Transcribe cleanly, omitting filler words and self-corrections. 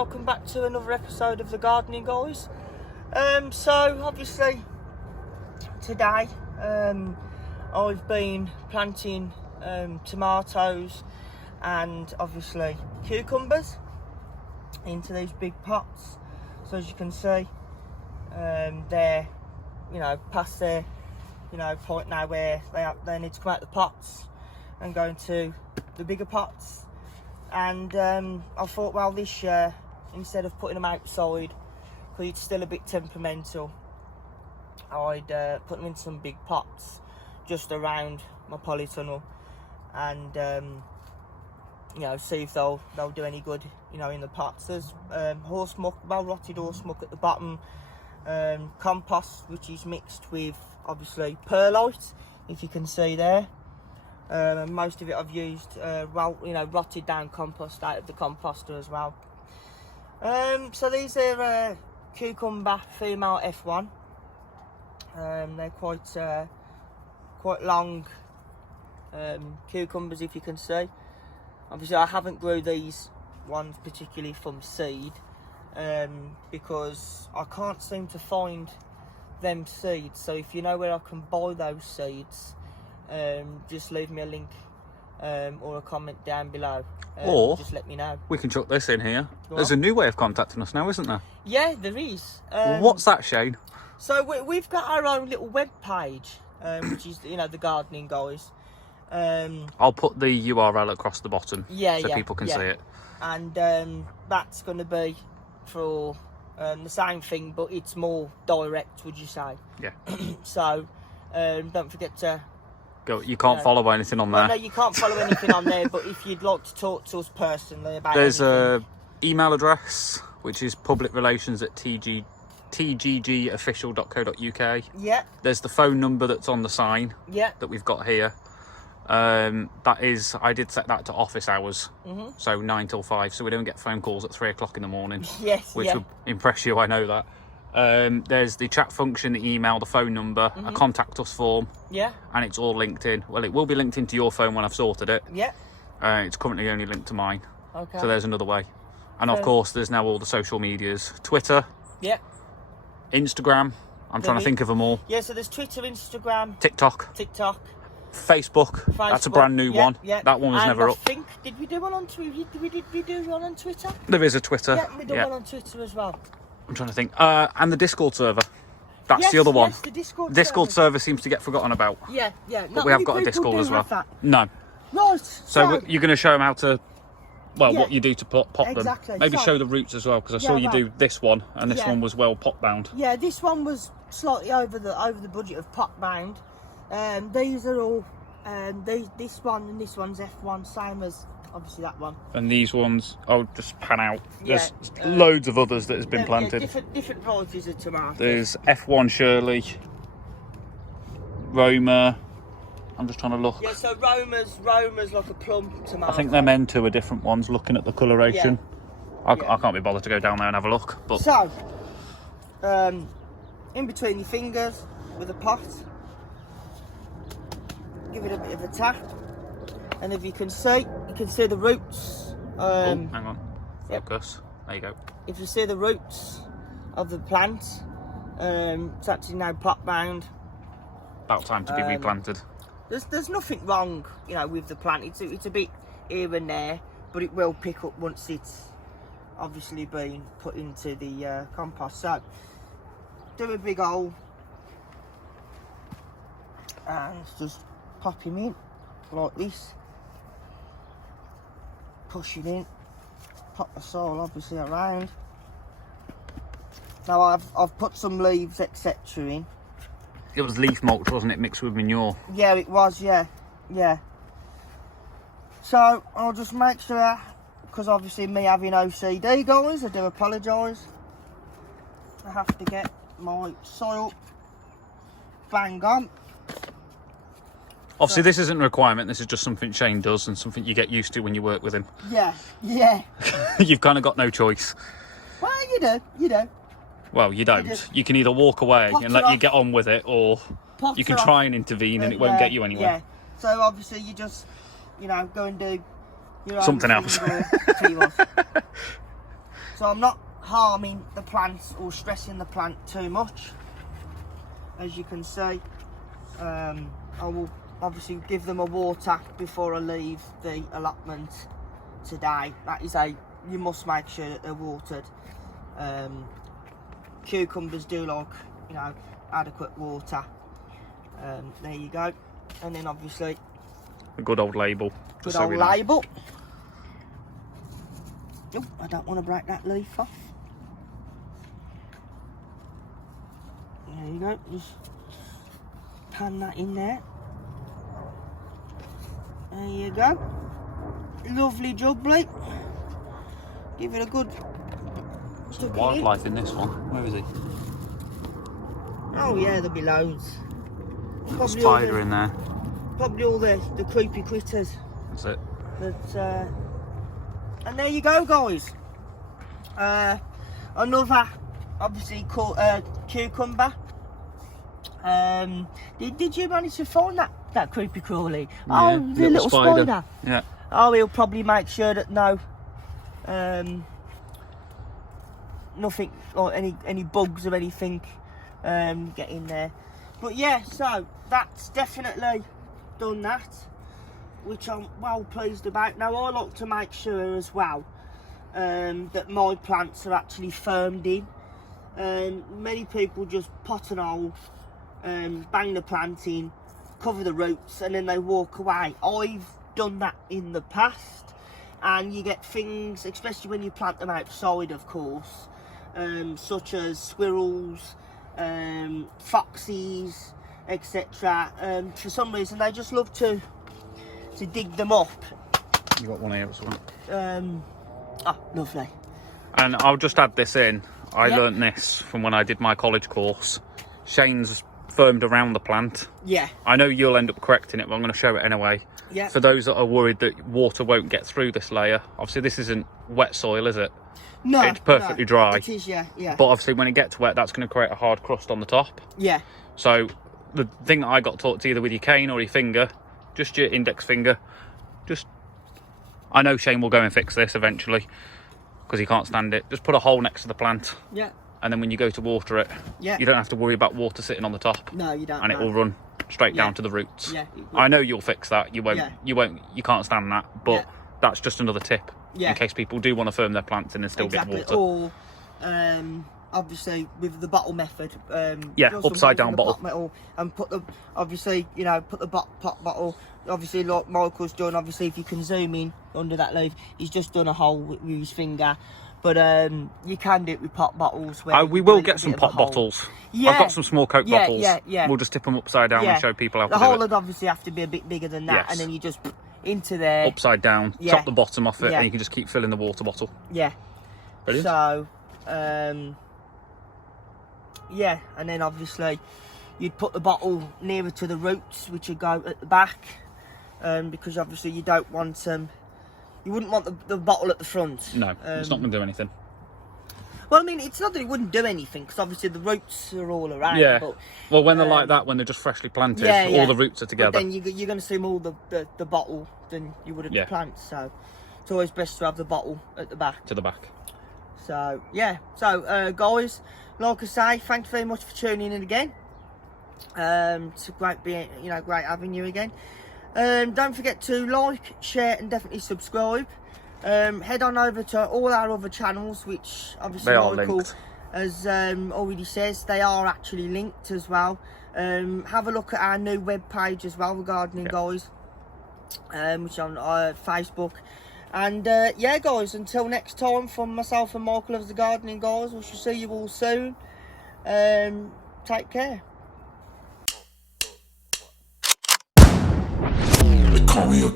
welcome back to another episode of the Gardening Guys. So obviously today I've been planting tomatoes and obviously cucumbers into these big pots. So as you can see, they're past their point now where they need to come out the pots and go into the bigger pots. And I thought, well, this year, instead of putting them outside, because it's still a bit temperamental, I'd put them in some big pots just around my polytunnel and see if they'll do any good in the pots. There's horse muck, well rotted horse muck at the bottom, compost which is mixed with obviously perlite, if you can see there. And most of it I've used rotted down compost out of the composter as well. So these are cucumber female F1. They're quite long cucumbers, if you can see. Obviously I haven't grew these ones particularly from seed because I can't seem to find them seeds. So if you know where I can buy those seeds, just leave me a link or a comment down below, or just let me know. We can chuck this in here. There's a new way of contacting us now, isn't there? Yeah, there is. What's that, Shane? So we've got our own little web page, which is the Gardening Guys. I'll put the URL across the bottom so people can see it. And that's going to be for the same thing, but it's more direct, would you say? Yeah. So don't forget to go. You can't follow anything on there. No, you can't follow anything on there, but if you'd like to talk to us personally about there's anything, a email address which is publicrelations@tggofficial.co.uk. Yeah. There's the phone number that's on the sign. Yeah. That we've got here. That is, I did set that to office hours, so 9 till 5, so we don't get phone calls at 3 o'clock in the morning. Yes. Which would impress you, I know that. There's the chat function, the email, the phone number, a contact us form. Yeah. And it's all linked in. Well, it will be linked into your phone when I've sorted it. Yeah. It's currently only linked to mine. Okay. So there's another way. And of course, there's now all the social medias. Twitter. Yeah. Instagram. I'm trying to think of them all. Yeah, so there's Twitter, Instagram. TikTok. Facebook. That's a brand new one. Yeah. That one was never up. I think, did we do one on Twitter? Did we do one on Twitter? There is a Twitter. Yeah, we did one on Twitter as well. I'm trying to think. And the Discord server. That's the other one. Yes, the Discord server seems to get forgotten about. Yeah. But we have got a Discord as well. No. Right. So you're going to show them how to, what you do to pop them. Maybe show the roots as well, because I saw you do this one, and this one was well pot bound. Yeah, this one was slightly over the budget of pot bound. These are all this one and this one's F1, same as obviously that one. And these ones, I'll just pan out. There's loads of others that has been planted. Different varieties of tomatoes. There's F1 Shirley, Roma. I'm just trying to look. Yeah, so Roma's like a plum tomato. I think them end two are different ones, looking at the coloration. I can't be bothered to go down there and have a look. But so, in between your fingers with a pot, give it a bit of a tap, and if you can see the roots. Hang on, focus. There you go. If you see the roots of the plant, it's actually now pot bound. About time to be replanted. There's nothing wrong, with the plant. It's a bit here and there, but it will pick up once it's obviously been put into the compost. So do a big hole and just pop him in like this. Push it in. Pop the soil obviously around. Now I've put some leaves etc. in. It was leaf mulch, wasn't it, mixed with manure? Yeah, it was, yeah. So I'll just make sure, because obviously me having OCD, guys, I do apologise. I have to get my soil bang on. Obviously, this isn't a requirement. This is just something Shane does and something you get used to when you work with him. Yeah. You've kind of got no choice. Well, you do. Well, you don't. You can either walk away and let you get on with it, or you can try and intervene and it won't get you anywhere. Yeah. So obviously you just, go and do your something else. so I'm not harming the plants or stressing the plant too much. As you can see, I will obviously give them a water before I leave the allotment today. That is you must make sure that they're watered. Cucumbers do like, you know, adequate water. There you go. And then obviously a good old label. Good old label. Oh, I don't want to break that leaf off. There you go. Just pan that in there. There you go. Lovely jubbly. Give it a good. Some wildlife in this one. Where is he? Oh yeah, there'll be loads. Spider in there. Probably all the creepy critters. That's it. But and there you go, guys. Another obviously cucumber. Did you manage to find that creepy crawly? Yeah, oh, the little spider. Yeah. Oh, he'll probably make sure that nothing or any bugs or anything get in there. But yeah, so that's definitely done that, which I'm well pleased about. Now I like to make sure as well that my plants are actually firmed in. Many people just pot and hole, bang the plant in, cover the roots, and then they walk away. I've done that in the past, and you get things, especially when you plant them outside, of course, such as squirrels, foxes, etc. For some reason they just love to dig them up. You got one here as well. Oh, lovely. And I'll just add this in. I learnt this from when I did my college course. Shane's firmed around the plant. Yeah. I know you'll end up correcting it, but I'm going to show it anyway. Yeah. For those that are worried that water won't get through this layer, obviously this isn't wet soil, is it? No. It's perfectly dry. It is, yeah. But obviously when it gets wet, that's going to create a hard crust on the top. Yeah. So the thing that I got taught to, either with your cane or your finger, just your index finger, I know Shane will go and fix this eventually because he can't stand it. Just put a hole next to the plant. Yeah. And then when you go to water it, you don't have to worry about water sitting on the top. No, you don't. And it will run straight down to the roots. Yeah. I know you'll fix that. You won't. You can't stand that. But that's just another tip in case people do want to firm their plants in and still get water. Or obviously with the bottle method. Upside down bottle. And put the put the pot bottle. Obviously, like Michael's done. Obviously, if you can zoom in under that leaf, he's just done a hole with his finger. But you can do it with pot bottles. Where we will get some pot bottles. Yeah. I've got some small Coke bottles. Yeah. We'll just tip them upside down and show people how to do it. The hole would obviously have to be a bit bigger than that, and then you just into there. Upside down, chop the bottom off it, and you can just keep filling the water bottle. Yeah. Brilliant. So, and then obviously you'd put the bottle nearer to the roots, which would go at the back, because obviously you don't want you wouldn't want the bottle at the front. No, it's not going to do anything. Well, I mean, it's not that it wouldn't do anything, because obviously the roots are all around. Yeah. But, well, when they're like that, when they're just freshly planted, all the roots are together. But then you're going to see more the bottle than you would at the plants. So it's always best to have the bottle at the back. To the back. So yeah. So guys, like I say, thanks very much for tuning in again. It's great being, great having you again. Don't forget to like, share, and definitely subscribe. Head on over to all our other channels, which obviously Michael has already says they are actually linked as well. Have a look at our new web page as well, the Gardening Guys, which is on Facebook. And yeah, guys, until next time, from myself and Michael of the Gardening Guys, we shall see you all soon. Take care. They call me a